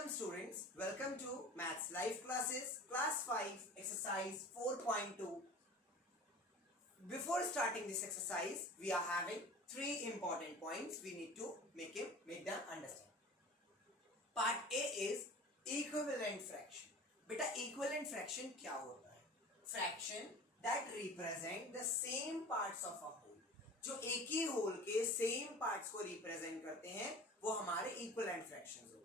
Welcome students, welcome to Maths Live Classes, Class 5, Exercise 4.2. Before starting this exercise, we are having 3 important points we need to make them understand. Part A is equivalent fraction. बेटा equivalent fraction क्या होता है? Fraction that represent the same parts of a whole. जो एक ही whole के same parts को represent करते हैं वो हमारे इक्विवेलेंट फ्रैक्शंस होते हैं.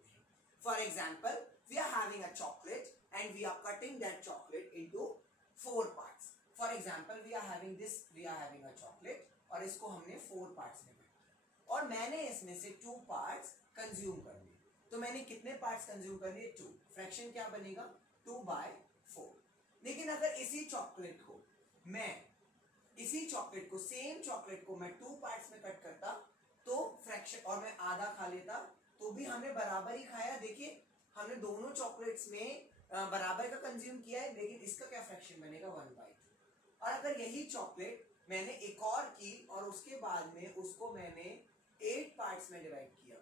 For example, we are having a chocolate and we are cutting that chocolate into 4 parts. For example, we are having a chocolate और इसको हमने 4 पार्ट्स में कट किया और मैंने इसमें से 2 पार्ट्स कंज्यूम कर लिए. तो मैंने कितने पार्ट्स कंज्यूम कर लिए? 2. फ्रैक्शन क्या बनेगा? 2/4. लेकिन अगर इसी चॉकलेट को सेम चॉकलेट को मैं 2 पार्ट्स में कट करता तो फ्रैक्शन, और मैं आधा खा लेता तो भी हमने बराबर ही खाया. देखिए, हमने दोनों चॉकलेट्स में बराबर का कंज्यूम किया है, लेकिन इसका क्या फ्रैक्शन बनेगा? 1/2. और अगर यही चॉकलेट मैंने एक और की और उसके बाद में उसको मैंने 8 पार्ट्स में डिवाइड किया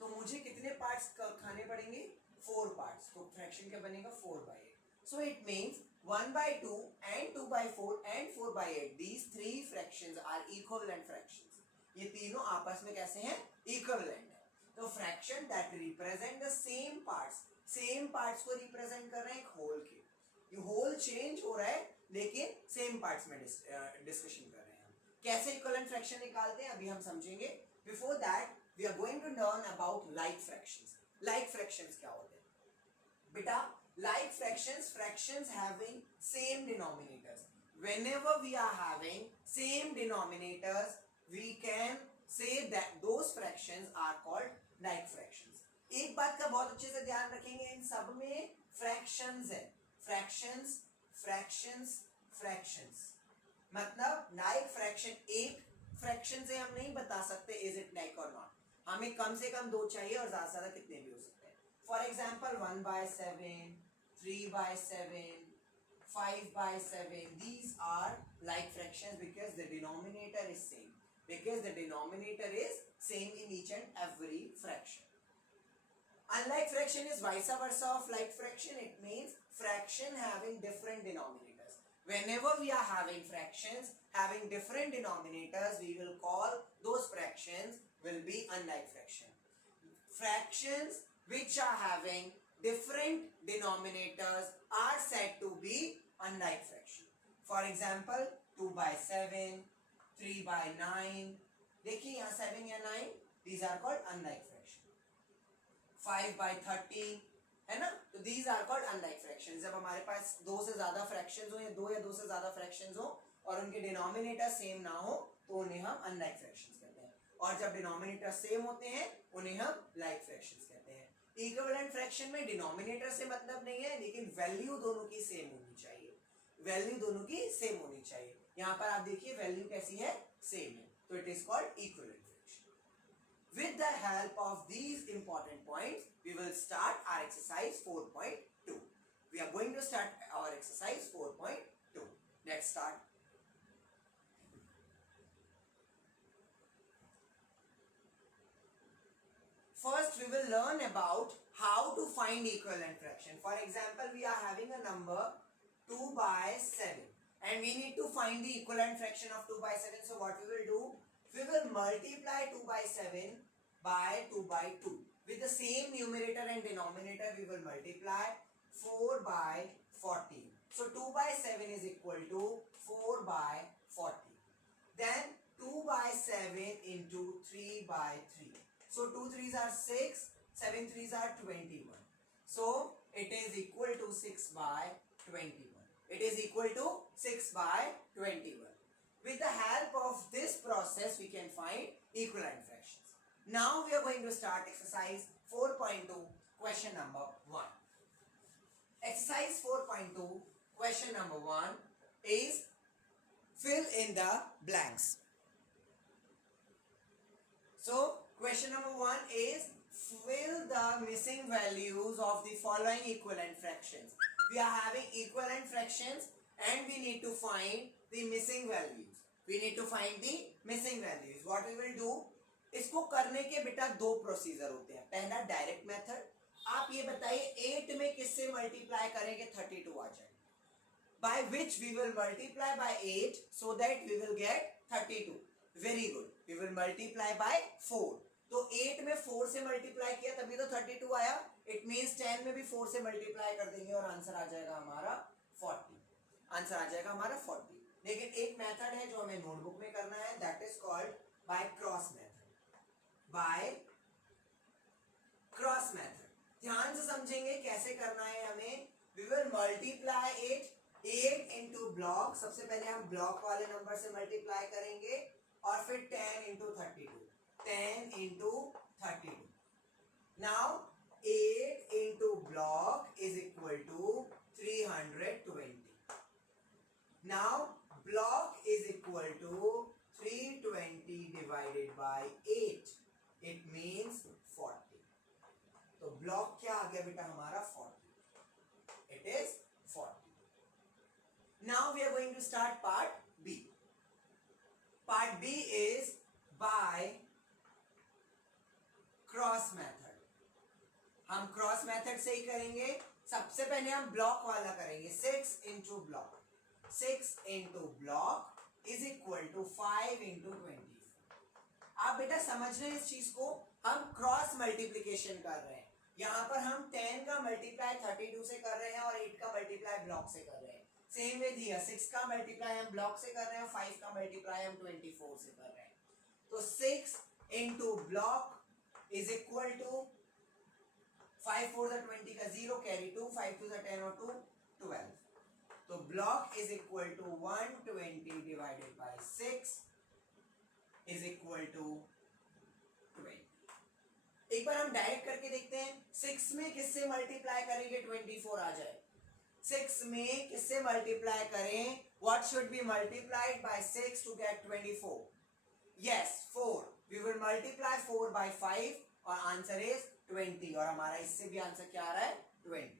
तो मुझे कितने पार्ट्स खाने पड़ेंगे? 4 पार्ट्स. तो फ्रैक्शन क्या बनेगा? 4/8. So it means 1/2 and 2/4 and 4/8. These 3 fractions are equivalent fractions. ये तीनों आपस में कैसे हैं? Equivalent है. तो fraction that represent the same parts को represent कर रहे हैं एक whole के. ये whole change हो रहा है लेकिन same parts में discussion कर रहे हैं. कैसे equivalent fraction निकालते हैं अभी हम समझेंगे. Before that we are going to learn about like fractions. Like fractions क्या होते हैं? बेटा, like fractions having same denominators. Whenever we are having same denominators, we can say that those fractions are called like fractions. एक बात का बहुत अच्छे से ध्यान रखेंगे, इन सब में fractions है. fractions मतलब like fraction, एक fraction से हम नहीं बता सकते is it like or not. हमें कम से कम 2 चाहिए और ज्यादा से ज्यादा कितने भी हो सकते हैं. For example, 1/7, 3/7, 5/7. These are like fractions because the denominator is same. Because the denominator is same in each and every fraction. Unlike fraction is vice versa of like fraction. It means fraction having different denominators. Whenever we are having fractions having different denominators, we will call those fractions will be unlike fraction. Fractions which are having different denominators are said to be unlike fraction. For example, 2/7, 3/9. देखिए यहाँ 7 या 9, these are called unlike fraction. 5/13 है ना, तो these are called unlike fractions. जब हमारे पास 2 से ज्यादा fractions हो या 2 से ज्यादा fractions हो और उनके denominator same ना हो तो उन्हें हम unlike fractions कहते हैं, और जब denominator same होते हैं उन्हें हम like fractions कहते हैं. इक्विवेलेंट फ्रैक्शन में डिनोमिनेटर से मतलब नहीं है, लेकिन वैल्यू दोनों की सेम होनी चाहिए. यहां पर आप देखिए वैल्यू कैसी है? सेम है, तो it is called equivalent fraction. With the help of these important points we will start our exercise 4.2. We are going to start our exercise 4.2. Let's start. First, we will learn about how to find equivalent fraction. For example, we are having a number 2/7 and we need to find the equivalent fraction of 2/7. So what we will do? We will multiply 2/7 by 2/2. With the same numerator and denominator, we will multiply 4/40. So 2/7 is equal to 4/40. Then 2/7 into 3/3. So 2 3s are 6, 7 3s are 21. So it is equal to 6/21. It is equal to 6/21. With the help of this process, we can find equivalent fractions. Now we are going to start exercise 4.2, question number 1. Exercise 4.2, question number 1 is fill in the blanks. So question number 1 is fill the missing values of the following equivalent fractions. We are having equivalent fractions and we need to find the missing values. What we will do, इसको करने के बेटा 2 procedure होते हैं. पहला direct method आप ये बताइए 8 में किससे मल्टीप्लाई करेंगे 32 आ जाए, by which we will multiply by 8 so that we will get 32. Very good. We will multiply by 4. तो 8 में 4 से मल्टीप्लाई किया तभी तो 32 आया. इट मींस 10 में भी 4 से मल्टीप्लाई कर देंगे और आंसर आ जाएगा हमारा 40. आंसर आ जाएगा हमारा 40. लेकिन एक मेथड है जो हमें नोटबुक में करना है, that is called by cross method. By cross method ध्यान से समझेंगे कैसे करना है हमें. We will multiply 8 into block. सबसे पहले हम ब्लॉक वाले नंबर से मल्टीप्लाई करेंगे और फिर 10 into 32. 10 into 32. Now 8 into block is equal to 320. Now block is equal to 320 divided by 8. It means 40. तो ब्लॉक क्या आ गया बेटा हमारा 40. It is 40. Now we are going to start part B. Part B is by cross method. हम cross method से ही करेंगे. सबसे पहले हम ब्लॉक वाला करेंगे. 6 into block. 6 into block is equal to 5 into 24. आप बेटा समझ रहे हैं इस चीज को. हम क्रॉस मल्टीप्लीकेशन कर रहे हैं. यहाँ पर हम 10 का मल्टीप्लाई 32 से कर रहे हैं और 8 का मल्टीप्लाई ब्लॉक से कर रहे हैं. सेम विद हियर 6 का मल्टीप्लाई हम ब्लॉक से कर रहे हैं और 5 का मल्टीप्लाई हम 24 से कर रहे हैं. तो 6 into block is equal to 5 4 20 का 0 कैरी 2, 5 2 10 और 2 12. तो block is equal to 120 divided by 6 is equal to 20. एक बार हम डायरेक्ट करके देखते हैं. 6 में किससे मल्टीप्लाई करेंगे 24 आ जाए. 6 में किससे मल्टीप्लाई करें. What should be multiplied by 6 to get 24. Yes 4. We will multiply 4 by 5 और आंसर इज 20. और हमारा इससे भी आंसर क्या आ रहा है 20.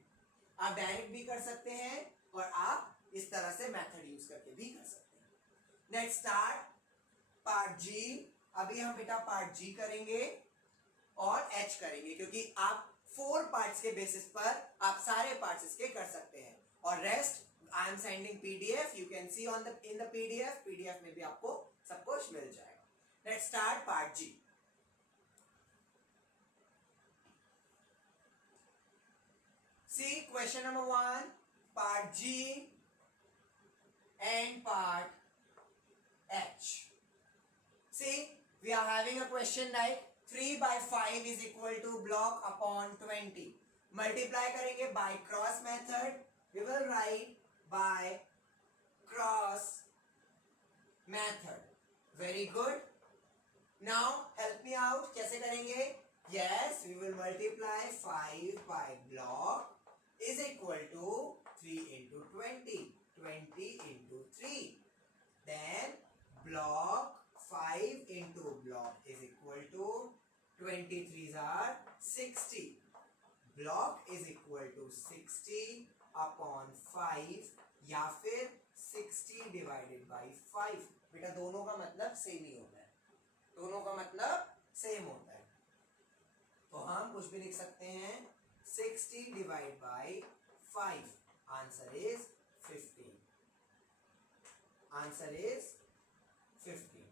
आप डायरेक्ट भी कर सकते हैं और आप इस तरह से मेथड यूज करके भी कर सकते हैं. नेक्स्ट स्टार्ट पार्ट जी. अभी हम बेटा पार्ट जी करेंगे और एच करेंगे क्योंकि आप 4 पार्ट्स के बेसिस पर आप सारे पार्ट्स इसके कर सकते हैं. और rest I am sending PDF. You can see on the in the PDF. PDF में भी आपको सब कुछ मिल जाएगा. Let's start part G. See question number 1 part G and part H. See, we are having a question like 3 by 5 is equal to block upon 20. Multiply करेंगे by cross method. We will write by cross method. Very good. Now help me out. कैसे करेंगे? Yes, we will multiply 5 by block is equal to 3 into 20. 20 into 3. Then block 5 into block is equal to 23s are 60. Block is equal to 60 upon 5 या फिर 60 divided by 5. बेटा दोनों का मतलब same ही होता है. दोनों का मतलब सेम होता है. तो हम कुछ भी लिख सकते हैं 60 divided by 5. Answer is 15. Answer is 15.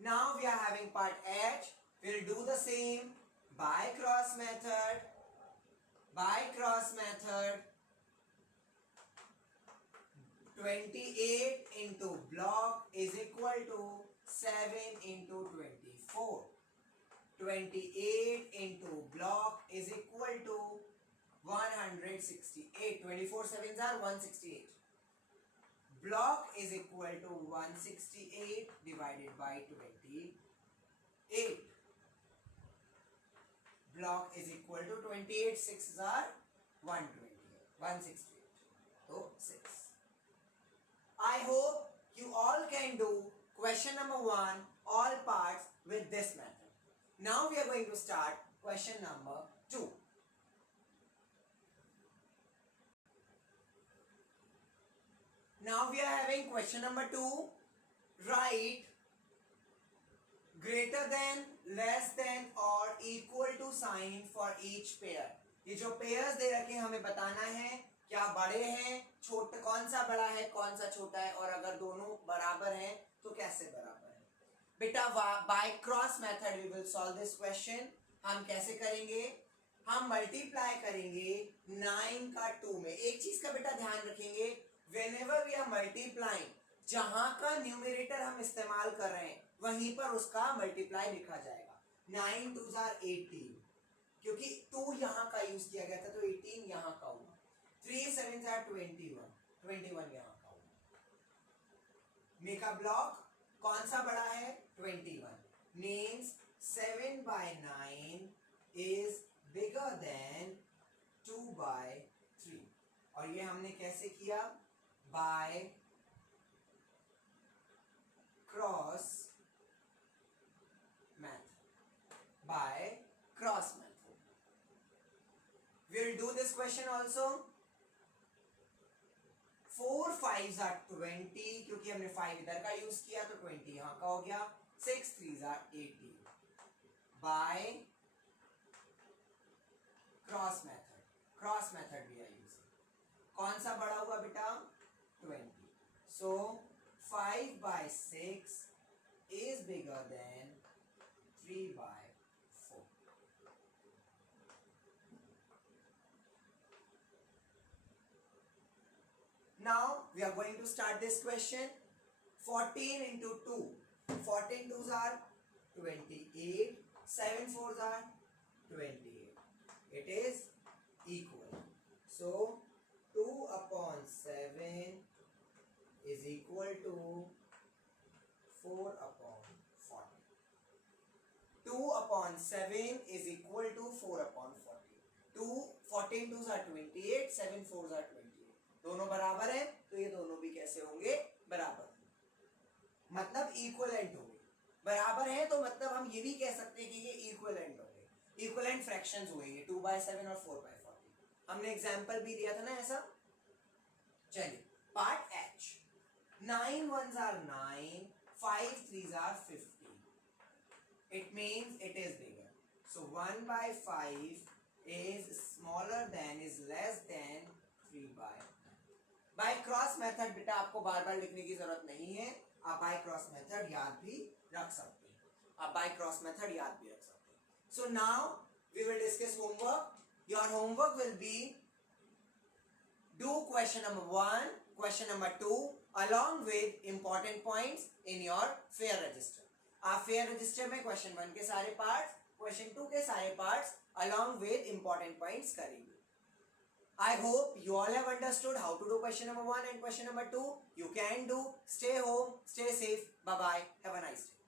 Now we are having part H. We'll do the same by cross method. By cross method. 28 into block is equal to 7 into 24. 28 into block is equal to 168. 24 sevens are 168. Block is equal to 168 divided by 28. Block is equal to 28. 6s are 128. 168. So 6. I hope you all can do question number 1 all parts with this method. Now we are going to start question number 2. Now we are having question number 2. Write greater than less than और equal to sign for each pair. ये जो pairs दे रखे हैं हमें बताना है क्या बड़े हैं, छोटे, कौन सा बड़ा है कौन सा छोटा है, और अगर दोनों बराबर हैं तो कैसे बराबर है। बेटा by cross method we will solve this question. हम कैसे करेंगे, हम मल्टीप्लाई करेंगे 9 का 2 में। एक चीज का बेटा ध्यान रखेंगे, व्हेनेवर वी आर मल्टीप्लाइंग, जहां का न्यूमरेटर हम इस्तेमाल कर रहे हैं वहीं पर उसका मल्टीप्लाई लिखा जाएगा। 9 2s are 18, क्योंकि 2 यहाँ का यूज किया गया था तो 18 यहाँ का हुआ। 3 7s are 21, 21 यहाँ का हुआ। मेक अ ब्लॉक, कौन सा बड़ा है 21, मीन्स 7/9 इज बिगर देन 2/3। और ये हमने कैसे किया, bye cross method, by cross method. We will do this question also. 4 5s are 20, क्योंकि हमने 5 इधर का यूज किया तो 20 यहाँ का हो गया। 6 3s are 18 by cross method. Cross method भी है यूज। कौन सा बड़ा हुआ बेटा 20, so 5/6 is bigger than 3/4। Now we are going to start this question. 14 into 2, 14 2s are 28, 7 4s are 28. It is equal. So 2/7 is equal to 4/40. 2/7 is equal to 4/40. 14 2s are 28, 7 4s are 28. दोनों बराबर है तो ये दोनों भी कैसे होंगे, बराबर, मतलब इक्विवेलेंट होंगे। बराबर है तो मतलब हम ये भी कह सकते हैं कि ये इक्विवेलेंट होंगे, इक्विवेलेंट फ्रैक्शंस हुए ये 2/7 और 4/40। हमने एग्जांपल भी दिया था ना ऐसा। चलिए part H, 9 1s are 9, 5 3s are 15. It means it is bigger. So 1/5 is smaller than, is less than 3/9. Bye cross method बेटा आपको बार बार लिखने की जरूरत नहीं है, आप बाय क्रॉस मेथड याद भी रख सकते हैं, आप बाय क्रॉस मेथड याद भी रख सकते हैं। So now we will discuss homework. Your homework will be do question number 1, question number 2 along with important points in your fair register. आप fair register में question 1 के सारे parts, question 2 के सारे parts along with important points करेंगे। I hope you all have understood how to do question number 1 and question number 2. You can do. Stay home, stay safe. Bye bye. Have a nice day.